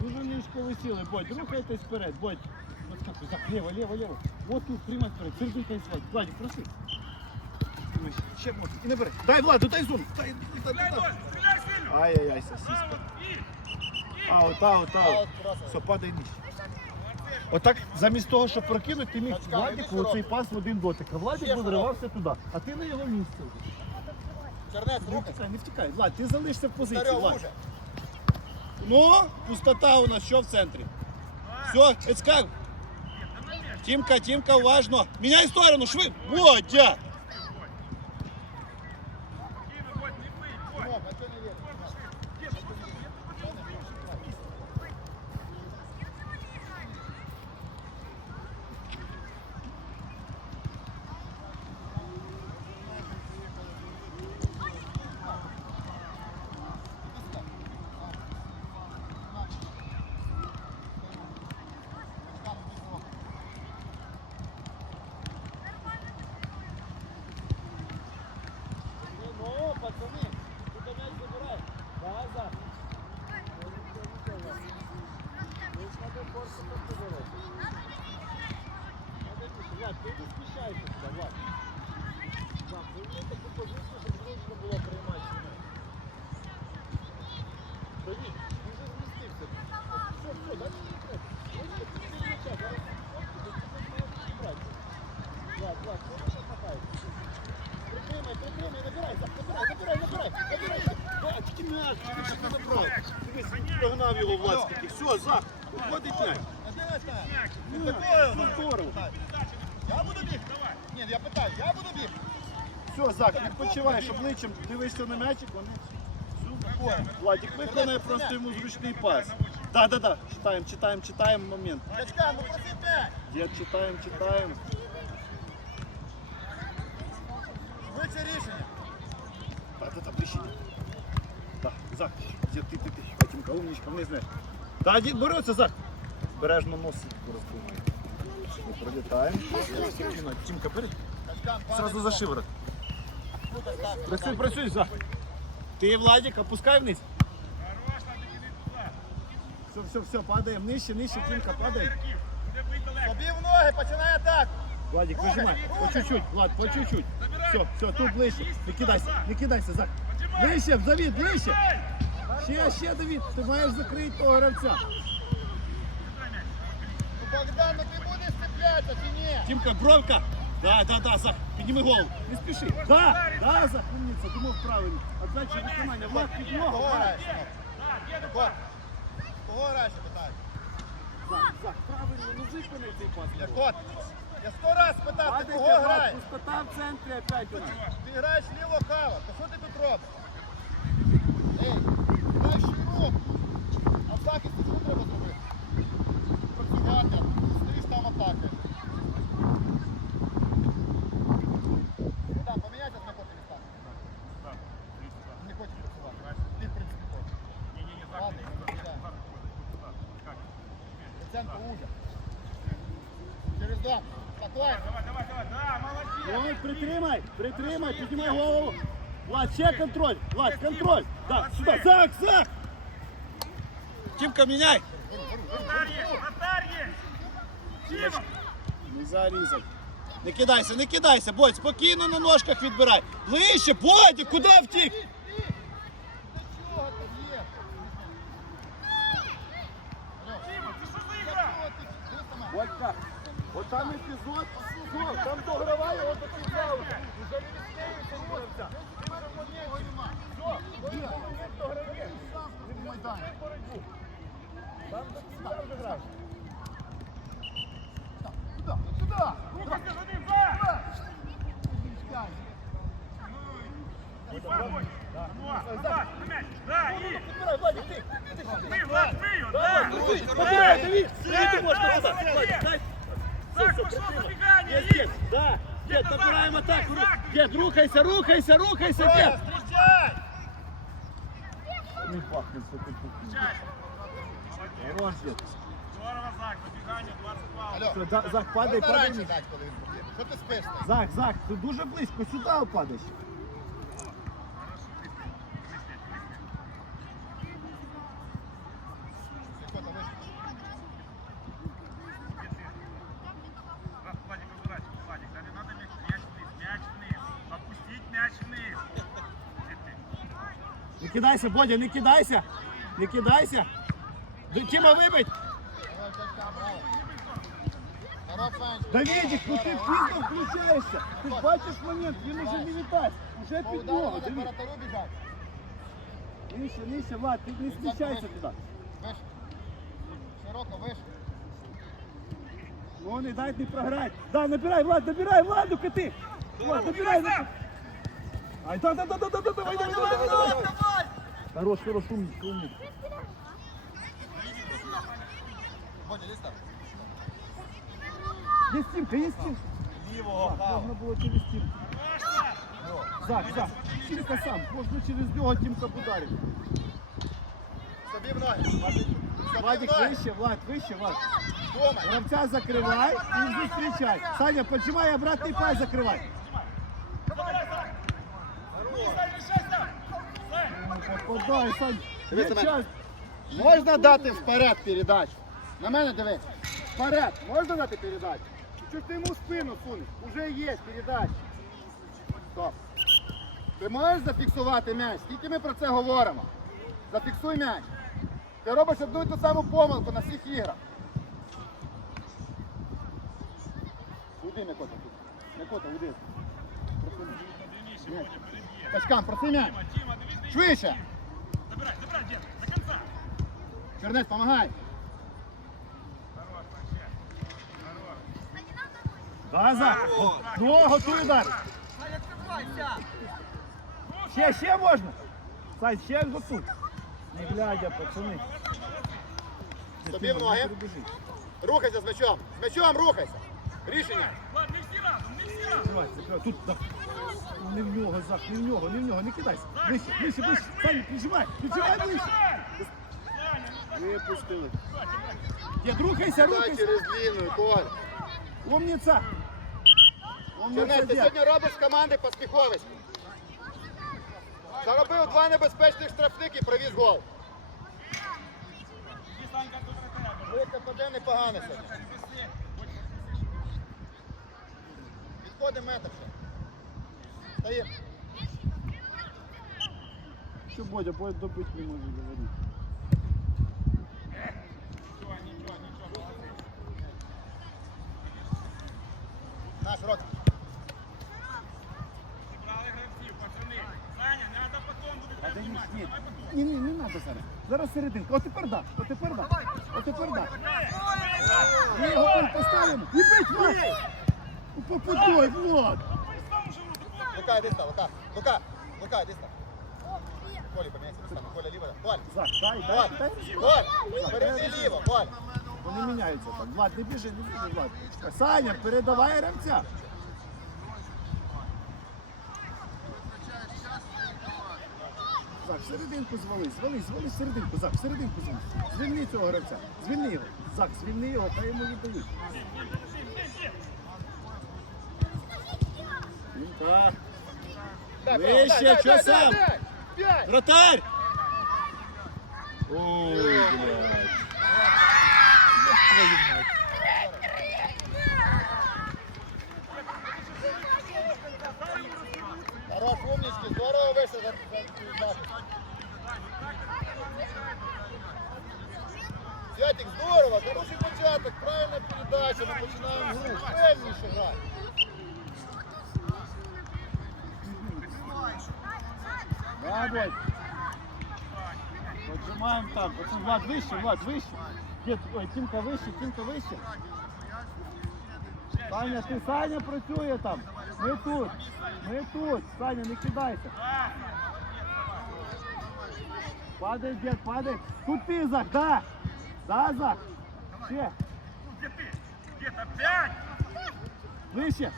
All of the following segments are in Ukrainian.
Дуже низько висіли, Бодь, рухайтесь вперед, Бодь. Так, лево, лево, лево. Вот тут, приймай вперед, серденький Владик. Владик, проси. Ще можна. І не бери. Дай, Влад, дай зону. Дай, дай, дай, дай. Ай-яй-яй, сосиска. Аут, аут, аут. Все, падай нижче. Отак, замість того, щоб прокинути, ти міг Владику оцей пас в один дотик. А Владик відривався туди, а ти на його місце. Чернець, Не рухай. втікай, не втікай. Влад, ти залишся в позиції. Влад. Уже. Ну, пустота у нас що в центрі? Все, Ецкак. Тімка, Тімка, уважно. Міняй сторону, швид. Водя! Тимок, а чого не віриш? Ну, пацани, тут м'яч забирай. База. Влад, ти не спішайся сюди, Влад. Влад, займи таку позицію, щоб зручно було приймати м'яч. Давід, ти вже змістився. Все, все, далі не треба. Ось ти ти м'яча, зараз ти маєш брати. Влад, Влад, що ти хапаєшся? Притримай, притримай, набирай, так, набирай, набирай, набирай, набирай. Да, тільки м'яч, ти ж не набрав. Дивись, прогнав його Влад скільки. Все, за, уходить м'яч. Ну, здорово. Я буду біг? Ні, я питаю, я буду біг? Все, Зак, відпочивай, щоб обличчям дивишся на м'ячик, вони. Владик виконає просто йому зручний пас. Да, да, да. Читаємо, читаємо, читаємо момент. Дядька, ну. Дід, читаємо, читаємо. Швидше рішення. Да, да, да, ближче. Да, Зак, дід, ти, ти, ти. А Вниз, знаєш. Да, дід, бореться, Зак. Бережно носик розбиває. Ми пролітаємо. Тімка, бери. Сразу за шиворот. Працюй, працюй, Зак. Ти, Владик, опускай вниз. Все, все, все, падаємо нижче, нижче, Тімка, падає. Собі в ноги, починай атаку. Владик, вижимай. По чуть-чуть, Влад, по чуть-чуть. Все, все, тут ближче. Не кидайся, не кидайся, Зак. Ближче, Давід, ближче. Ще, ще, Давід, ти маєш закрити того гравця. Ну, Богдан, ну ти будеш цеплятися чи ні? Тімка, бровка. Да, да, да, Зак, підніми голову. Не спіши. Да, да, Зак, умниця, думав правильно. Отдача виконання. Влад, під ногу. Кого граєш? Кого? Кого граєш, питаю? Зак, правильно, ну виконай цей пас. Я кот. Я сто раз питав, ти кого граєш? пустота в центрі опять. Ти граєш ліво хава, то що ти тут робиш? Ей, грай широко. А в захисті що треба зробити? Працювати, стоїш там атаки. Ну так, поміняйся з находи містами. Не хочеш працювати. Ти, в принципі, хочеш. Ладно, поміняй. По центру ужас. Через дом. Спокойно. Ой, притримай, притримай, піднімай голову. Влад, ще контроль. Влад, контроль. Да, сюда, Зак, Зак. Тімка, міняй. Не зарізай. Не кидайся, не кидайся, Бодь, спокійно на ножках відбирай. Ближче, Бодь, куди втік? Дед, рухайся, рухайся, рухайся, дед! Встречай! Не пахнет, сука, Хорош, дед. Алло. Зах, Зах, падай, падай. дати, коли він. Що ти спиш? там? Зах, Зах, ти дуже близько, сюди падаєш. Не надо мяч мяч вниз, мяч вниз. Опустить мяч вниз. Не кидайся, Бодя, не кидайся. Не кидайся. Д- вибить. Давидик, ну ти пізно включаєшся. Ти ж бачиш момент, він уже не літає. Уже під ногу. Давид. Влад, ти не туди. Вище. Широко, вище. Ну не дай не програти. Да, набирай, Влад, набирай, Владу, кати. Влад, набирай. Ай, да, да, да, да, да, да, давай, давай, давай, давай. Хорош, хорош, умник, умник. Бодя, там. Є стімка, є стімка. Лівого, Так, можна було через стімку. Зак, Зак, Тімка сам, можна через нього Тімка ударить. Собі в ноги. Владик, вище, Влад, вище, Влад. Дома. Гравця закривай і зустрічай. Саня, поджимай, обратний пай закривай. Подай, Сань. Є на час. Можна дати вперед передачу? На мене диви. Вперед. Можна дати передачу? Чого ти йому спину сунеш? Уже є передача. Стоп. Ти можеш зафіксувати м'яч? Скільки ми про це говоримо? Зафіксуй м'яч. Ти робиш одну і ту саму помилку на всіх іграх. Уйди, Микота. Микота, уйди. Просуни. Качкам, проси м'яч. Швидше. Забирай, забирай, дед, до конца. Чернець, помагай. Да, Зак. Ну, готуй удар. Ще, ще можна. Сань, ще готуй. Не глядя, пацани. Собі в ноги. Рухайся з м'ячом. З м'ячом рухайся. Рішення. Все. Закривай. Тут, так. Не в нього, Зак, не в нього, не в нього, не кидайся. Ближче, ближче, ближче. Саня, піджимай, піджимай ближче. Випустили. Дід, рухайся, Дай рухайся. через длинну, Коль. Умниця. Чернець, ти сьогодні робиш з команди поспіховисько. Заробив два небезпечних штрафних і привіз гол. КПД непогано сьогодні. Відходи метр ще. Стаємо. Що Бодя, Бодя добити не може говорити. Наш рот. Забрали гравців, пацани. Саня, надо потом буде А де ні, ні, ні, не треба зараз. Зараз серединку. О, тепер да, о, тепер да. О, тепер да. Ми його поставимо. І бить, Влад! Попудай, Влад! Лука, іди став, Лука. Лука, Лука, іди став. Колі, поміняйся містами. Коля ліво. Коль. Зак, дай, дай. Коль. Перейди ліво, Коль. Вони міняються там. Влад, не біжи, не біжи, Влад. Саня, передавай гравця. Зак, в серединку звали, звали, звали серединку, Зак, серединку звали. Звільни цього гравця, звільни його. Зак, звільни його, хай йому віддають. Так. Вище, дай, сам? Вратарь! Ой, блядь. Хорош, умнички, здорово за- Святик, здорово, хороший початок, правильна передача, ми починаємо гру, певніше грати. Да, Бодь. Поджимаем там. Пацан, Влад, выше, Влад, выше. Дед, ой, Тимка выше, Тимка выше. Саня, ти Саня працює там. Ми тут. Ми тут. Саня, не кидайся. Падай, дед, падай. Тут ти, Зак, да. Да, Зак. Ще. Где ты? Где-то пять. Вище.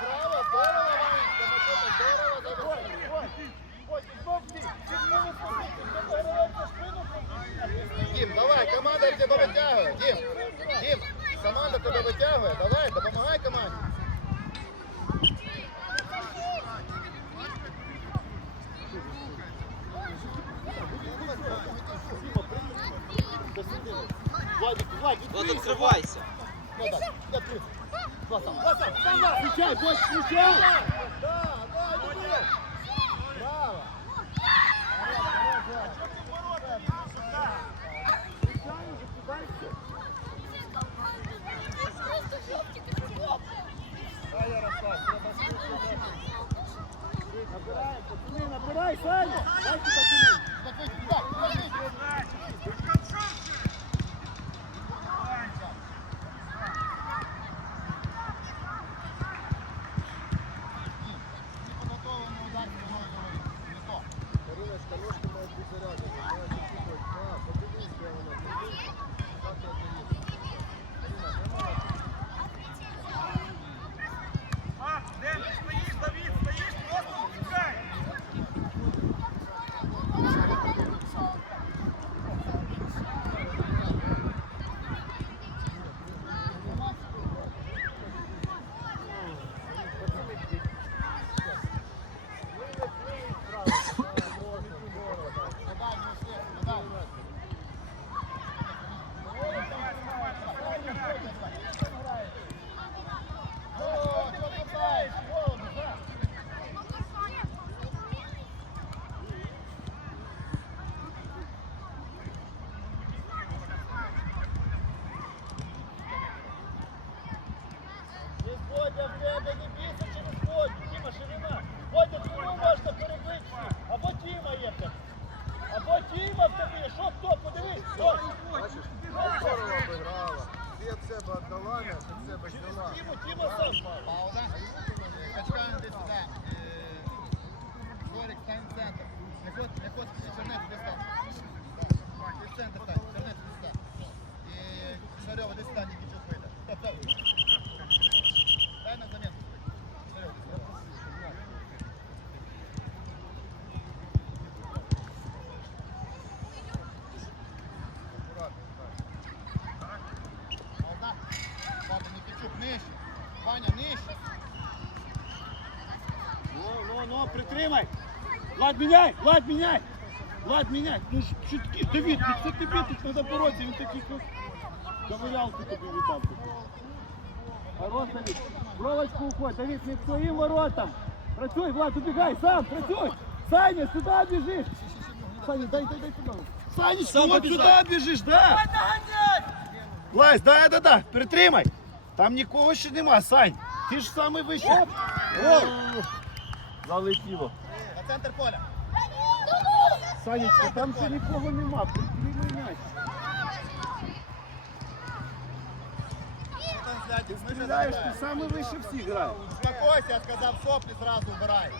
Браво, здорово, Ванечка, Микота, здорово, здорово. Дім, давай, команда тебе витягує. Дім, Дім, команда тебе витягує. Давай, допомагай команді. Владик, Владик, Влад, открывайся. Ну так, я крив. Два сам, два сам, сам два. Включай, Бодь, включай! Влад, меняй, Влад, меняй. Влад, меняй. Ну, ж- що таке? Давид, ну це тобі тут треба боротися, він такий ну, ковирялку тобі віддав. Хорош, Давид. Бровочку уходь, Давид, не к своїм воротам. Працюй, Влад, убегай, сам, працюй. Саня, сюда бежишь. Саня, дай, дай, дай сюда. Санечка, вот сюда бежишь, да? Влазь, да, да, да, притримай. Там нікого ще нема, Сань. Ти ж самий вищий. О! Залетіло. На центр поля. Санечка, там ще нікого нема. Притримай м'яч. Ти стріляєш, ти самий вище всіх граєш. Успокойся, я сказав, соплі зразу убирай.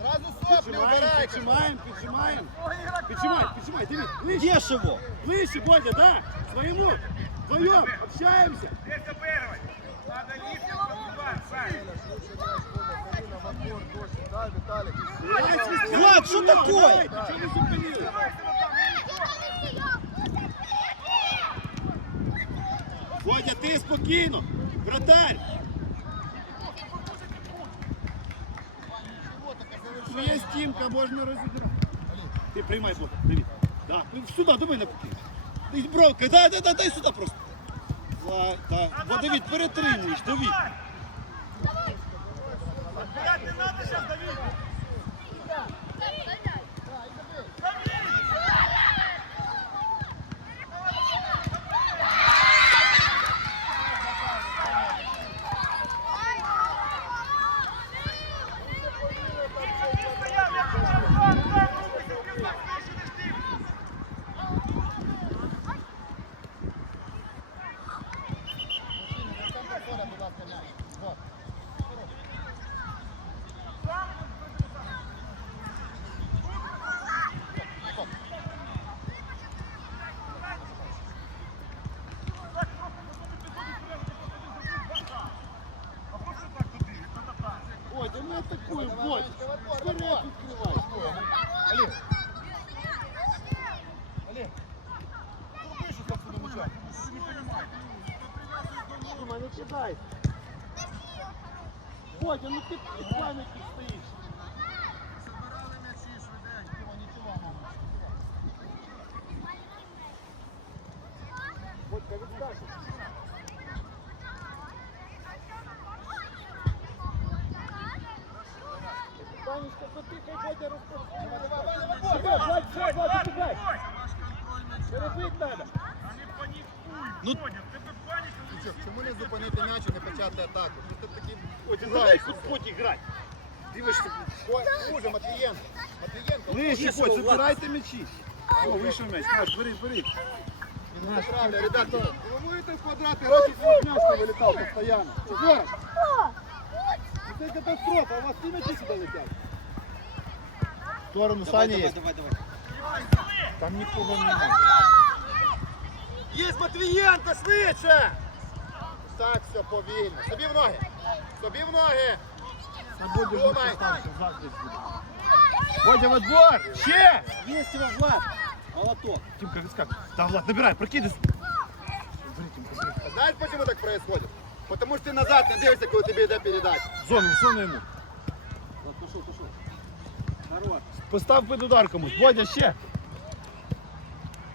Зразу соплі Піджимаємо, убирай. піджимаємо, піджимаємо. Піджимай, піджимай, диви. Лешего. Выше, Бодя, да? Своему. Вдвоем, общаемся. Де забирай? Надо їхати побувати, Сань. Влад, что такое? Бодя, ти спокійно. Вратарь. Є стімка, можна розіграти. Ти приймай, Бодя, дивись. Да. Ну, сюди, давай на поки. Бровка, дай, дай, дай, дай сюди просто. Влад, да. Влад, Давид, перетримуєш, Давид. Аккурат, не надо сейчас Давид. Стояв, я кричав, Влад, Влад, рухайся, ти Влад, більше не жди. На центр поля, будь ласка, м'яч. Вот. Ой, да не атакуй, Давай, Бодя. давай, давай, Вперед давай. відкривай. Олег. Олег. Руби щось там сюди м'яча. Дима, не кидай. Бодя, ну ты пам'ятник стоїш. Забирали м'ячі швиденько. Нічого, нічого, мама. Бодька, відскажи. Тимочка, коти, хай Бодя розпочне. Давай, давай, давай, Бодя. Влад, все, Влад, убігай. Перебить треба. А не панікуй, Ну- Бодя, в тебе паніка Ну що, Чому не зупинити м'яч і не почати атаку? Що ти такий Дай Господь грати. Дивишся, ой, хуже, Матвієнко. Лиші, Бодь, забирайте м'ячі. О, вийшов м'яч, наш, бери, бери. правильно, ребята. Головуєте в квадрати, років щоб м'яч вилітав постійно. Чого? Ну Це катастрофа, у вас всі м'ячі сюди летять. В сторону Саня є. Там нікого немає. Є Матвієнко, швидше! Так, все, повільно. Собі в ноги. Собі в ноги. Та Думай. буде. Бодя в отбор! Ще! Є тебе, Влад. Молоток. Тимка, відскакуй. Та, Влад, набирай, прокидай. Бери, Тимка, бери. Знаешь, почему так происходит? Потому что ты назад не дивишься, коли тобі йде передача. Зону, зону йому. Пошел, пошел. Хорош. Постав під удар комусь. Бодя, ще.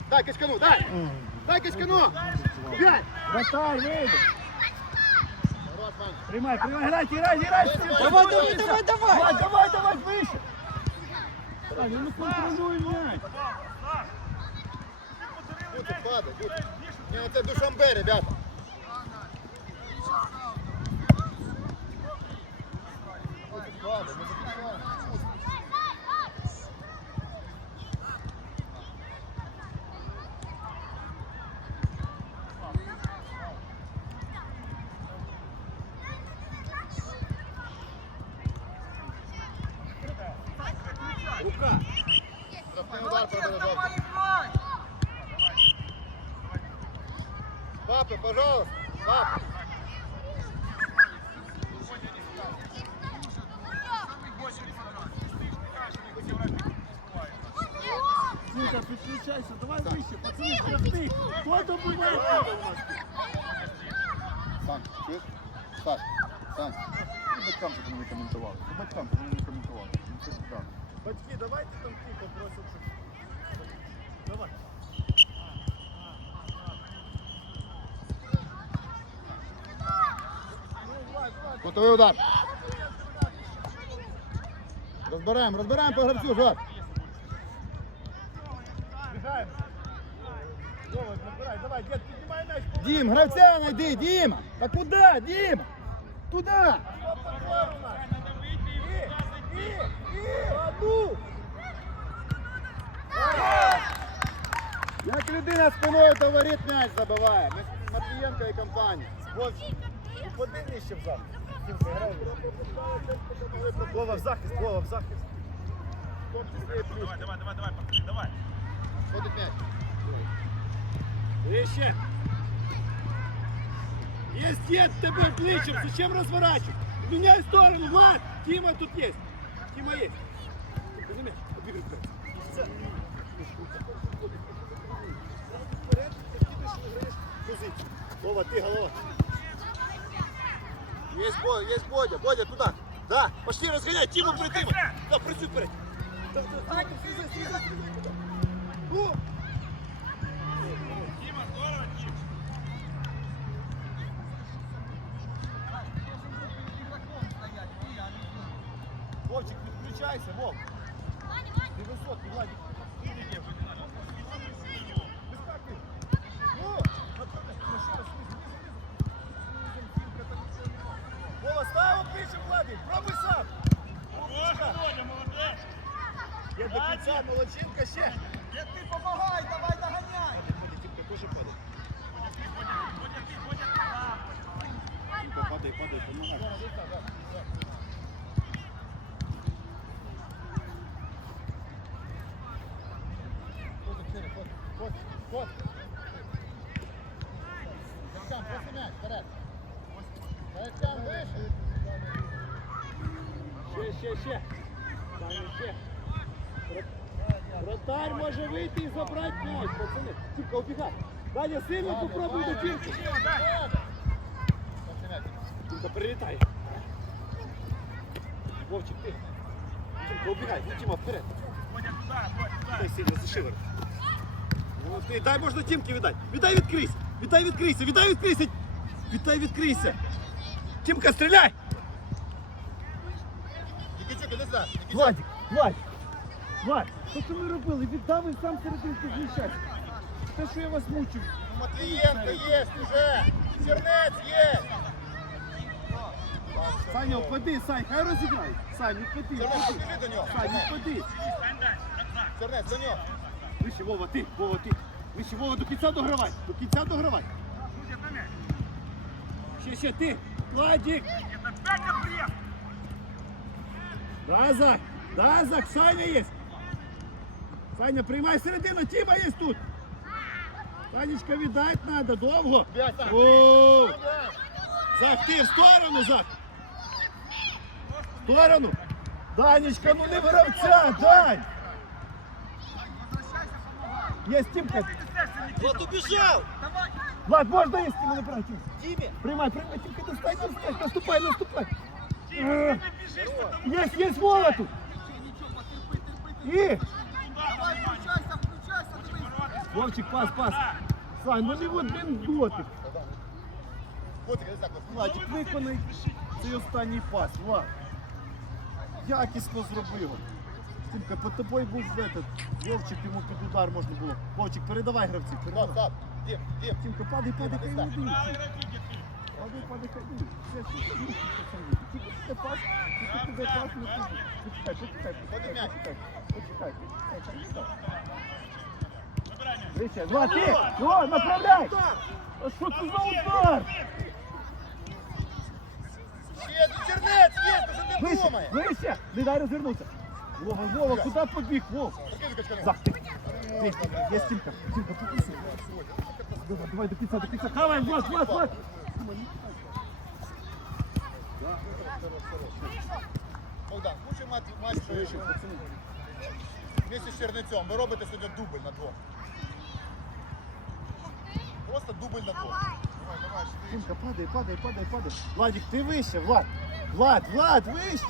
Дай качкану, дай! Дай качкану! Пять! Вратарь, вийде. Хорош, Ваня. Приймай, приймай, грайте, грайте, грайте. Давай, давай, давай, давай. Давай, давай, давай, вище. Саня, ну контролюй м'яч. Гуцик падай, Гуцик. Ні, це Душамбе, ребята. Падай, не закривай. Тимка, підключайся, давай вище, пацани, штрафний. Хто у нас? Сань, чуєш? Сань, Сань. Ну, Батькам вони не коментували. Ну, Батькам вони не коментували. Ну, це ж правда. Батьки, давайте там тихо просять. щоб- Давай. Готовий удар. Розбираємо, розбираємо по гравцю, Жор. Бігаємо. Вова, забирай, давай, дід, піднімай м'яч. Дім, гравця найди, Дім! Та куди, Дім? Туди! Як людина спиною воріт м'яч забиває. Мат- Матвієнко і компанія. Упади нижче в захист. Вова в захист, Вова в захист. Давай, давай, давай, давай, давай. Ходить м'яч. Вище. Есть дед тебе плечем, зачем разворачивать? Меняй сторону, Влад! Тима тут есть. Тима есть. Подними, обігруй вперед. Ти. Вова, ти голова. Есть Бодя, есть Бодя. Бодя, туда. Да, пошли разгоняй, Тима притима. Да, працюй вперед. Да, да, да, да, слізай, слізай, слізай. Ну, Діма, здорово, Дім. Вовчик, підключайся, Вов. Ти високий, Владик. Ну. Вова, став обличчя, Владик, пробуй сам. Я до кінця, молодчинка ще. Як ти помагай, давай доганяй. Тимка теж падає. Бодя, ти, Бодя, Бодя, ти, Бодя, ти. Тимка падає, падає, помагай. Ходить, Кири, ходить, ходить, ходить. Гравцям, просто м'яч, вперед. Гравцям, вище. Ще, ще, ще. Ще. Вратарь може вийти і забрати м'яч, пацани. Тимка, убігай. Даня, сильно попробуй до. Просто м'яч. Прилітай. Вовчик, ти. Тимка, убігай. Ну, вперед. Туди, туди. Дай сильно за шиворот. Ну, ти, дай можна Тімки віддай. Віддай відкрийся. Віддай відкрийся. Віддай відкрийся. Віддай відкрийся. Тімка, стріляй. Нікітюк, іди назад. Владик, Владик, Владик, що ми робили? Віддав і сам серединку знущався. Те, що я вас мучив. Матвієнко є уже. Чернець є. Саня, впади, Сань, хай розіграй. Сань, впади, Чернець, до нього. Сань, впади. Чернець, до нього. Вище, Вова, ти, Вова, ти. Вище, Вова, до кінця догравай. До кінця догравай. Ще, ще, ти. Владик. Да, Зак. Саня є. Саня, приймай середину, Тіма є тут. Санечка, віддать треба, довго. О, Зак, ти в сторону, Зак. В сторону. Данечка, ну не гравця, Дань. Є Тімка. Влад убіжав. Влад, можна є Тіма, не брати. Тімі. Приймай, приймай, Тімка, достань, достань. Наступай, наступай. Е, Не бежишь, что Є, є Вова тут. І. Вовчик, пас, пас. Сань, ну не один дотик. От, я не знаю, Владик, виконай цей останній пас. Влад. Якісно зробив. Тимка, по тобою був этот. Вовчик йому під удар можна було. Вовчик, передавай гравці. Передавай. стоп. Дім, Дім. Тимка, падай, падай, хай руки. Падай, падай, хай пацани. Тільки тебе пас, тільки тебе пас не буде. Почекай, почекай, м'яч. почекай. Почекай, почекай, почекай. Вище, Влад, ти! О, направляй! А що це за удар? Ще один Чернець є, ти що ти думаєш? Не дай розвернутися. Вова, Вова, куди побіг, Вов? Зах, стінка. Стінка, покуси. Давай, давай, до кінця, до кінця. Давай, Влад, Влад, Влад. Богдан, матч Вище, пацани. вместе з Чернецем. Ви робите сьогодні дубль на двох. Просто дубль на двох. Давай, давай. Стінка, падай, падай, падай, падай. Владик, ти вище, Влад. Влад, Влад, вище.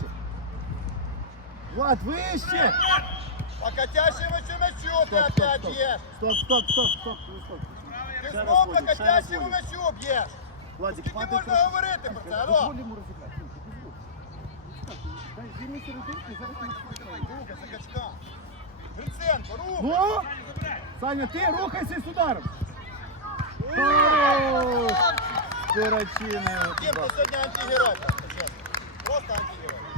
Влад, вище. По котячему мячу ты опять бьешь. Стоп, стоп, стоп, стоп, стоп. Ти знов по Владик, ще раз, Владик. Скільки падай можна говорити про це, алло? дозволь йому розіграти. Дай, зійми серединку і зараз ми спокійно. Рука за качка. Гриценко, рука. Во! Саня, ти рухайся з ударом. О, Сирочини. Ким ти сьогодні антигерой? Просто антигерой.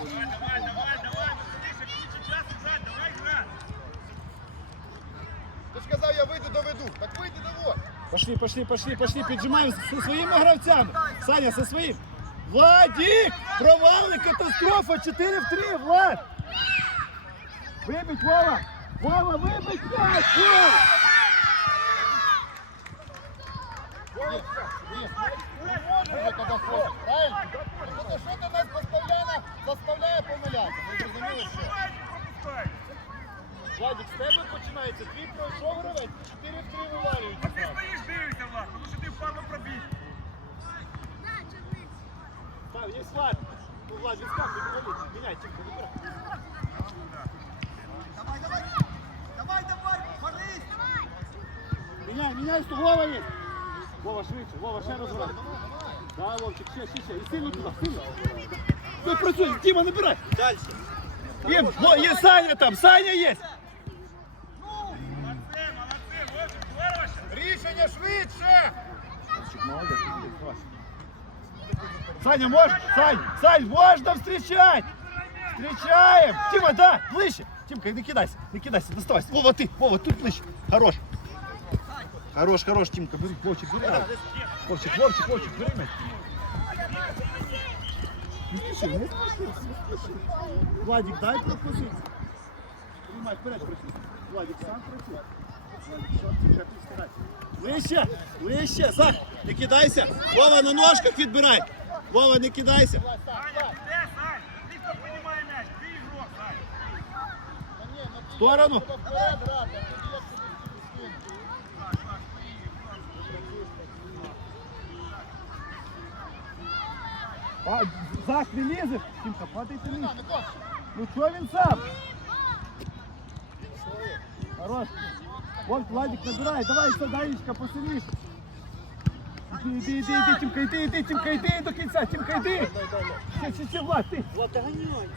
Давай, давай, давай. Быстрее, ключи час играть. Давай играть. Ти ж казав, доведу. Так вийди доводь. Пошли, пошли, пошли, пошли, піджимаємо зі своїми гравцями. Саня, зі своїм. Владик! Провальна катастрофа! 4 в 3, Влад! Вибить, Вова! Вова, вибить м'яч! Вова! Може катастрофа, правильно? Ну, що ти нас постійно заставляє помилятися? Ви зрозуміли, що? Давай. Владик, з тебе починається. Твій пройшов гравець, 4 в 3 вивалюють. А ти стоїш, дивишся, Влад, тому що ти впадло пробіг. Так, є Влад. Ну, Влад, відскакуй, не валить. Міняй, тільки вибирай. Міняй, міняй, що Вова є. Вова, швидше, Вова, ще розграй. Да, Вовчик, ще, ще, ще. І сильно туди, сильно. Ти працюй, Діма, набирай. Далі. Є, є Саня там, Саня є. Рішення швидше! Саня, можешь? Сань, Сань, можно встречать! Встречаем! Тима, да, ближче! Тимка, не кидайся, не кидайся, доставайся. Вова, ты, Вова, тут ближче. Хорош. Хорош, хорош, Тимка, бери, Вовчик, бери. мяч. Вовчик, Вовчик, Вовчик, бери мяч. Не спеши, не спеши, не спеши. Владик, дай пропозицию. Принимай, вперед працюй. Владик, сам працюй. Вище, вище, Зах, не кидайся. Вова на ножках відбирай. Вова, не кидайся. Сторону. Зах, не лізеш. Тимка, падайте нижче. Ну що він сам? Хорош. Вон, Владик, набирай, давай, Данечка, посильніше. Іди, іди, іди, іди, Тімка, іди, іди, Тімка, іди до кінця, Тімка, іди. Ще, ще, ще, Влад, ти. Влад, доганяй.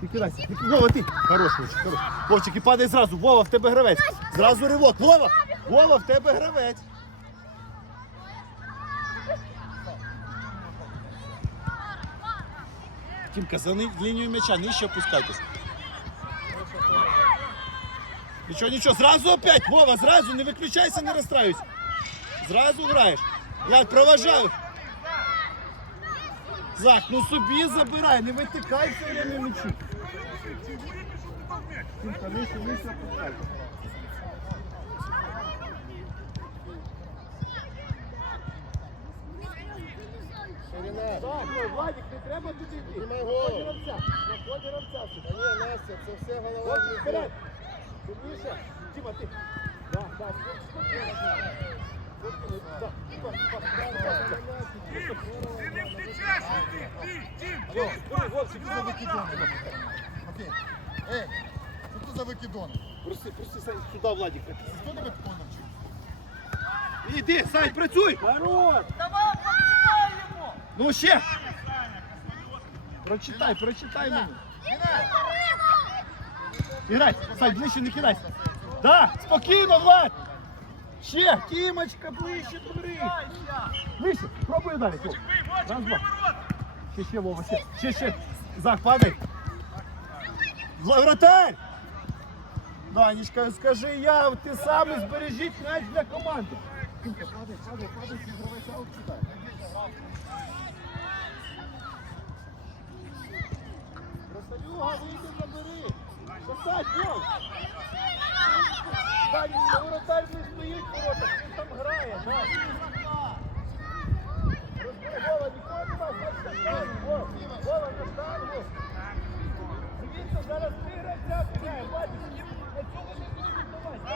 Ти кидайся. Ти- Вова, ти. Хорош, Вовчик, хорош. Вовчик, і падай зразу. Вова, в тебе гравець. Зразу ривок. Вова, Вова, в тебе гравець. Тімка, за ни- лінію м'яча, нижче опускайтесь. Нічого, нічого, зразу опять, Вова, зразу, не виключайся, не розстраюйся. Зразу граєш. Влад, проважай. Зак, ну собі забирай, не витикай все время м'ячі. Тимка, нижче, нижче опускай. Ширина. Владик, не треба туди йти. Знімай Находь голову. гравця, находь гравця сюди. Та ні, Настя, це все голова. Вперед. Сильніше. Тіма, ти. Да, да. Ти не втечеш, ти, ти, Тім, Тім, Вовчик, Що за викидони? Окей. Ей, що це за викидони? Проси, проси, Сань, сюди, Владик. Хто тебе такого навчив? Іди, Сань, працюй! Хорош. Ну ще! Прочитай, прочитай мені. Іграй, Сань, ближче не кидайся. Да, спокійно, Влад! Ще, Тімочка, ближче до гри. Ближче, пробуй далі. Вов. бий, Раз, два. Ще, ще, Вова, ще, ще, ще. Зах, падай. Вратарь! Данечка, скажи я, ти сам збережіть м'яч для команди. Падай, падай, вийди, забери. Сосать, ну! ну, не стоїть воротах, там грає, да. Розбий, Вова. Дивіться, зараз три гравця не будуть віддавати.